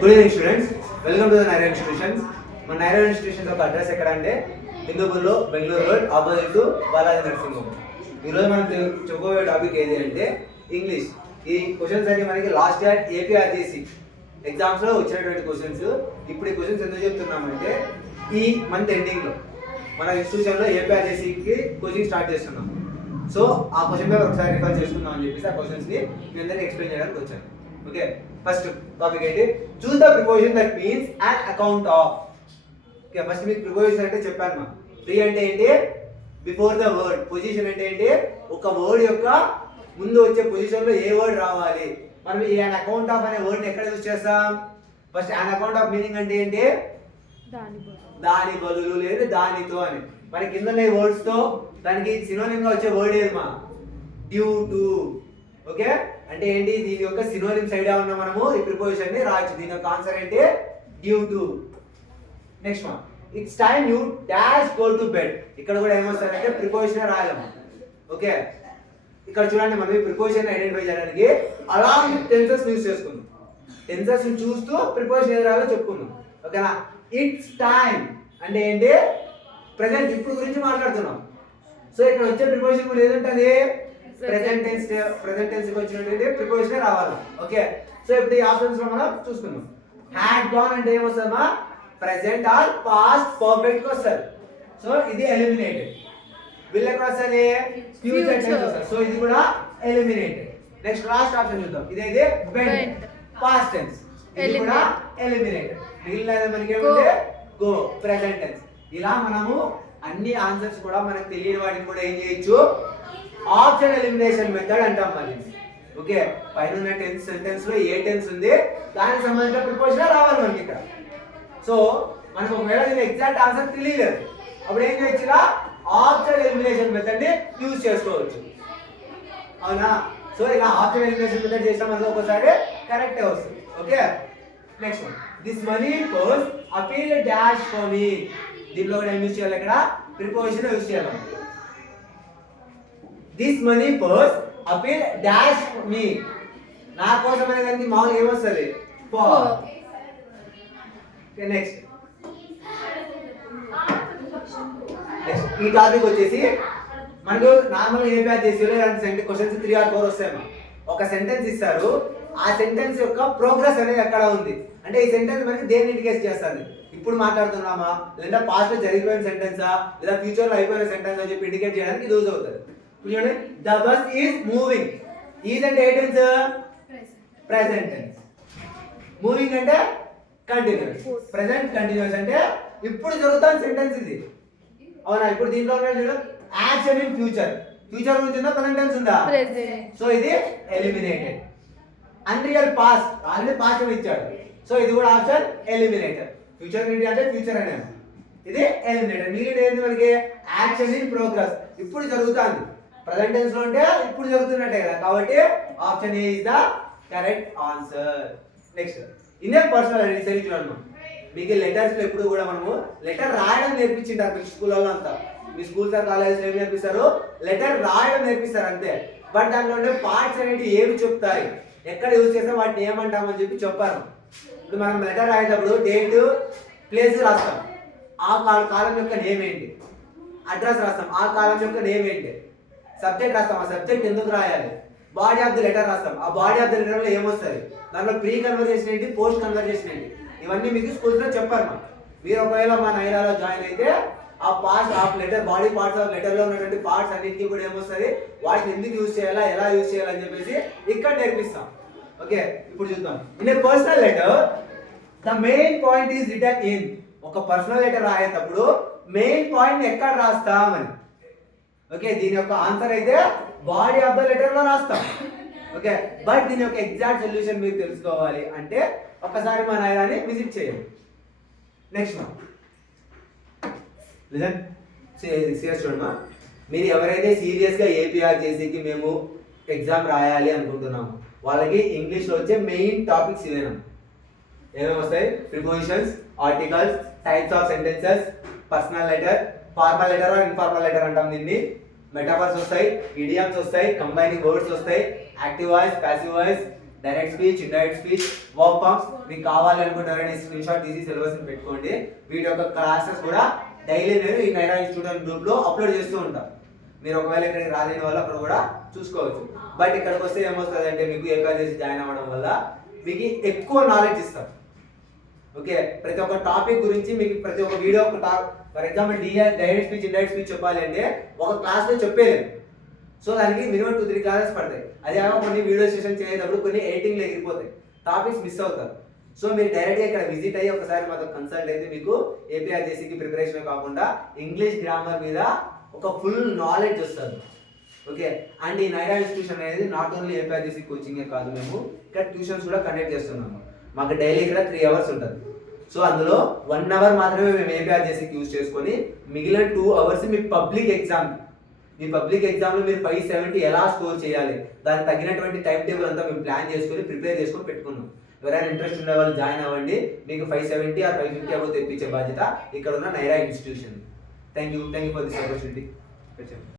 Good evening students, welcome to the Naira institutions. మన Naira institutions యొక్క address ఎక్కడ అంటే హిందూపూర్లో, Bengaluru road, opposite to Balaji nursing home. ఈరోజు మనం చెప్పుకోబోయే టాపిక్ ఏది అంటే ఇంగ్లీష్. ఈ క్వశ్చన్స్ అన్ని మనకి లాస్ట్ ఇయర్ ఏపీఆర్జేసీ ఎగ్జామ్స్లో వచ్చినటువంటి క్వశ్చన్స్. ఇప్పుడు ఈ క్వశ్చన్స్ ఎందుకు చెప్తున్నామంటే ఈ మంత్ ఎండింగ్లో మన ఇన్స్టిట్యూషన్లో ఏపీఆర్జేసీకి కోచింగ్ స్టార్ట్ చేస్తున్నాం. సో ఆ క్వశ్చన్ పేపర్ ఒకసారి రిఫర్ చేసుకుందాం అని చెప్పేసి ఆ క్వశ్చన్స్ని మీ అందరికీ ఎక్స్ప్లెయిన్ చేయడానికి వచ్చాను. ఓకే, ఫస్ట్ టాపిక్ ఏంటి? Choose the preposition that means and account of. Okay, first మీకు ప్రిపోజిషన్ అంటే చెప్పాను మా. ప్రీ అంటే ఏంటి? Before the word. పొజిషన్ అంటే ఏంటి? ఒక వర్డ్ యొక్క ముందు వచ్చే పొజిషన్ లో ఏ వర్డ్ రావాలి. మనం ఈ an అకౌంట్ ఆఫ్ అనే వర్డ్ ఎక్కడ యూజ్ చేస్తాం? First an account of meaning అంటే ఏంటి? దాని బదులు లేదు దానితో అని. మన కింద ఉన్న వర్డ్స్ తో దానికి సినోనిమ్ గా వచ్చే వర్డ్ ఏది మా? Due to. ఓకే, అంటే ఏంటి? దీని యొక్క సినోనిమ్స్ ఐడియా ఉన్న మనము ఈ ప్రిపోజిషన్ ని రాయొచ్చు. దీని యొక్క ఆన్సర్ ఏంటి? Due to. Next one, it's time you dash go to bed. ఇక్కడ కూడా ఏమొస్తారంటే ప్రిపోజిషన్ రాయాలి. ఓకే, ఇక్కడ చూడండి, మనం ఈ ప్రిపోజిషన్ ఐడెంటిఫై చేయడానికి అలాంగ్ టెన్సెస్ యూజ్ చేసుకుందాం. టెన్సెస్ ని చూస్తూ ప్రిపోజిషన్ ఏది రాయాలో చెప్పుకుందాం. ఓకేనా? ఇట్స్ టైమ్ అంటే ఏంటి? ప్రెసెంట్, ఇప్పుడు గురించి మాట్లాడుతున్నాం. సో ఇక్కడ వచ్చే ప్రిపోజిషన్ కూడా ఏదంటది? Present tense. ప్రెసెంట్ టెన్స్ కి వచ్చినటువంటి ప్రిపోజిషన్ రావాలి. ఓకే, సో ఇప్పుడు ఈ ఆప్షన్స్ లో మనం చూసుకుందాం. హ్యాడ్ గాన్ అంటే ఏమొస్తుందమ్మా? ప్రెసెంట్ ఆర్ పాస్ట్ పర్ఫెక్ట్ కి వస్తుంది. సో ఇది ఎలిమినేటెడ్. విల్ ఎక్కడ వస్తుంది? ఫ్యూచర్ టెన్స్ వస్తుంది. సో ఇది కూడా ఎలిమినేటెడ్. నెక్స్ట్ లాస్ట్ ఆప్షన్ చూద్దాం. ఇదైతే వెంట్, పాస్ట్ టెన్స్. ఇది కూడా ఎలిమినేటెడ్. మిగిలినది మనకి ఏమంటే గో, ప్రెసెంట్ టెన్స్. ఇలా మనము అన్ని ఆన్సర్స్ కూడా మనకు తెలియని వాటిని కూడా ఏం చేయొచ్చు? ఆప్షన్ ఎలిమినేషన్ మెథడ్ అంటాం మరి. ఓకే, పైన ఉన్న టెన్స్ సెంటెన్స్ లో ఏ టెన్స్ ఉంది దానికి సంబంధించిన ప్రిపోజిషన్ రావాలి మనకి ఇక్కడ. సో మనకు ఒకవేళ దీని ఎగ్జాక్ట్ ఆన్సర్ తెలియలేదు, అప్పుడు ఏం చేయొచ్చు? ఇలా ఆప్షన్ ఎలిమినేషన్ మెథడ్ ని యూజ్ చేసుకోవచ్చు. అవునా? సో ఇలా ఆప్షన్ ఎలిమినేషన్ మెథడ్ చేసాం మనకు ఒకసారి కరెక్టే వస్తుంది. Okay, next one, this money purse appeal dash for me. దీనిలో కూడా ఏం యూజ్ చేయాలి? ఇక్కడ ప్రిపోజిషన్ యూజ్ చేయాలి. This money purse appeal dash for me. నా కోసం అనే దానికి మామూలుగా ఏమొస్తుంది? ఫర్. ఓకే, నెక్స్ట్ ఈ టాపిక్ వచ్చేసి మనకు నార్మల్ ఏపీఆర్జేసీ క్వశ్చన్స్ 3 or 4 వస్తాయి. ఒక సెంటెన్స్ ఇస్తారు, ఆ సెంటెన్స్ యొక్క ప్రోగ్రెస్ అనేది ఎక్కడ ఉంది అంటే ఈ సెంటెన్స్ మనకి దేన్ని ఇండికేట్ చేస్తుంది? ఇప్పుడు మాట్లాడుతున్నామా, లేదా పాస్ట్ లో జరిగిపోయిన సెంటెన్సా, లేదా ఫ్యూచర్ లో అయిపోయిన సెంటెన్స్ అని చెప్పి ఇండికేట్ చేయడానికి ఇది యూజ్ అవుతుంది. చూడండి, the bus is moving. Is అంటే ఏ టెన్స్? Present tense. మూవింగ్ అంటే కంటిన్యూస్. ప్రెసెంట్ కంటిన్యూస్ అంటే ఇప్పుడు జరుగుతున్న సెంటెన్స్ ఇది. అవునా? ఇప్పుడు దీంట్లో చూడు, యాక్షన్ ఇన్ ఫ్యూచర్. ఫ్యూచర్ గురించి ఉందా? ప్రెసెంట్ టెన్స్ ఉందా? సో ఇది eliminated. Unreal past, already past ఇచ్చాడు. సో ఇది కూడా ఆప్షన్ ఎలిమినేటెడ్. ఫ్యూచర్ ఏంటి అంటే ఫ్యూచర్ అనే ఇది ఎలిమినేటెడ్. మిగిలిన ఏంటి మనకి? Action in progress. ఇప్పుడు జరుగుతుంది. ప్రెసెంట్ టెన్స్ లో అంటే ఇప్పుడు జరుగుతున్నట్టే కదా, కాబట్టి option A is the correct answer. Next, in a personal identity చూడండి. మీకు లెటర్స్ లో ఎప్పుడు కూడా మనము లెటర్ రాయడం నేర్పించింటారు మీకు స్కూల్లో అంతా. మీ స్కూల్స్ ఆర్ కాలేజెస్ ఏమి నేర్పిస్తారు? లెటర్ రాయడం నేర్పిస్తారు అంతే. బట్ దాంట్లో ఉండే పార్ట్స్ అనేవి ఏమి చెప్తాయి, ఎక్కడ యూజ్ చేస్తాం, వాటిని ఏమంటామని చెప్పి చెప్పారు. ఇప్పుడు మనం లెటర్ రాయేటప్పుడు డేట్, ప్లేస్ రాస్తాం. ఆ కాలం యొక్క నేమ్ ఏంటి? అడ్రస్ రాస్తాం. ఆ కాలం యొక్క నేమ్ ఏంటి? సబ్జెక్ట్ రాస్తాం. ఆ సబ్జెక్ట్ ఎందుకు రాయాలి? బాడీ ఆఫ్ ది లెటర్ రాస్తాం. ఆ బాడీ ఆఫ్ ది లెటర్ లో ఏమొస్తుంది? దాంట్లో ప్రీ కన్వర్జేషన్ ఏంటి, పోస్ట్ కన్వర్జేషన్ ఏంటి, ఇవన్నీ మీకు స్కూల్స్ లో చెప్పారు. మీరు ఒకవేళ మా నైరాలో జాయిన్ అయితే ఆ parts of letter, body parts of letter లో ఉన్నటువంటి పార్ట్స్ అన్నిటికీ కూడా ఏమొస్తుంది, వాటిని ఎందుకు యూజ్ చేయాలా, ఎలా యూజ్ చేయాలని చెప్పేసి ఇక్కడ నేర్పిస్తాం. ఓకే, ఇప్పుడు చూద్దాం. In a personal letter the main point is return in. ఒక పర్సనల్ లెటర్ రాయేటప్పుడు మెయిన్ పాయింట్ ఎక్కడ రాస్తామని. ఓకే, దీని యొక్క ఆన్సర్ అయితే బాడీ ఆఫ్ ద లెటర్ లో రాస్తాం. ఓకే, బట్ దీని యొక్క ఎగ్జాక్ట్ సొల్యూషన్ మీరు తెలుసుకోవాలి అంటే ఒకసారి మా నైరాని విజిట్ చేయండి. నెక్స్ట్ వన్, లిజన్ సీరియస్ చూడమ్మా. మీరు ఎవరైతే సీరియస్గా ఏపీఆర్జేసీకి మేము ఎగ్జామ్ రాయాలి అనుకుంటున్నాము, వాళ్ళకి ఇంగ్లీష్లో వచ్చే మెయిన్ టాపిక్స్ ఇవేనా? ఏమేమి వస్తాయి? Prepositions, articles, types of sentences, personal letter, formal letter or informal letter అంటాం దీన్ని, మెటాఫర్స్ వస్తాయి, ఇడియమ్స్ వస్తాయి, కంబైనింగ్ వర్డ్స్ వస్తాయి, active voice, passive voice, direct speech, indirect speech, work forms. మీకు కావాలి అనుకుంటారని స్క్రీన్ షాట్ తీసి సిలబస్ని పెట్టుకోండి. వీటి యొక్క క్లాసెస్ కూడా డైలీ నేను ఈ నైరా ఇన్స్టిట్యూట్ గ్రూప్లో అప్లోడ్ చేస్తూ ఉంటాను. మీరు ఒకవేళ ఇక్కడికి రాలేని వాళ్ళు అక్కడ కూడా చూసుకోవచ్చు. బట్ ఇక్కడికి వస్తే ఏమొస్తుంది అంటే మీకు ఏకాదశి జాయిన్ అవ్వడం వల్ల మీకు ఎక్కువ నాలెడ్జ్ ఇస్తారు. ఓకే, ప్రతి ఒక్క టాపిక్ గురించి మీకు ప్రతి ఒక్క video for example direct speech, indirect speech చెప్పాలి అంటే ఒక క్లాస్లో చెప్పేలేదు. సో దానికి మినిమం 2-3 క్లాసెస్ పడతాయి. అదే కొన్ని వీడియో సెషన్ చేసేటప్పుడు కొన్ని ఎడిటింగ్లో ఎగిరిపోతాయి, టాపిక్స్ మిస్ అవుతారు. సో మీరు డైరెక్ట్గా ఇక్కడ విజిట్ అయ్యి ఒకసారి మాతో కన్సల్ట్ అయితే మీకు ఏపీఆర్జేసీకి ప్రిపరేషన్ కాకుండా ఇంగ్లీష్ గ్రామర్ మీద ఒక ఫుల్ నాలెడ్జ్ వస్తుంది. ఓకే, అండ్ ఈ నైరా ఇన్స్టిట్యూషన్ అనేది నాట్ ఓన్లీ ఏపీఆర్జేసీ కోచింగే కాదు, మేము ఇక్కడ ట్యూషన్స్ కూడా కండక్ట్ చేస్తున్నాము. మాకు డైలీ ఇక్కడ 3 hours ఉంటుంది. సో అందులో 1 hour మాత్రమే మేము ఏపీఆర్జేసీకి యూజ్ చేసుకొని మిగిలిన 2 hours మీ పబ్లిక్ ఎగ్జామ్. మీ పబ్లిక్ ఎగ్జామ్లో మీరు 570 ఎలా స్కోర్ చేయాలి, దానికి తగినటువంటి టైం టేబుల్ అంతా మేము ప్లాన్ చేసుకొని ప్రిపేర్ చేసుకొని పెట్టుకున్నాం. ఎవరైనా ఇంట్రెస్ట్ ఉండే వాళ్ళు జాయిన్ అవ్వండి. మీకు 570 or 550 అబౌవ్ తెప్పించే బాధ్యత ఇక్కడ ఉన్న Naira institution. Thank you for this opportunity.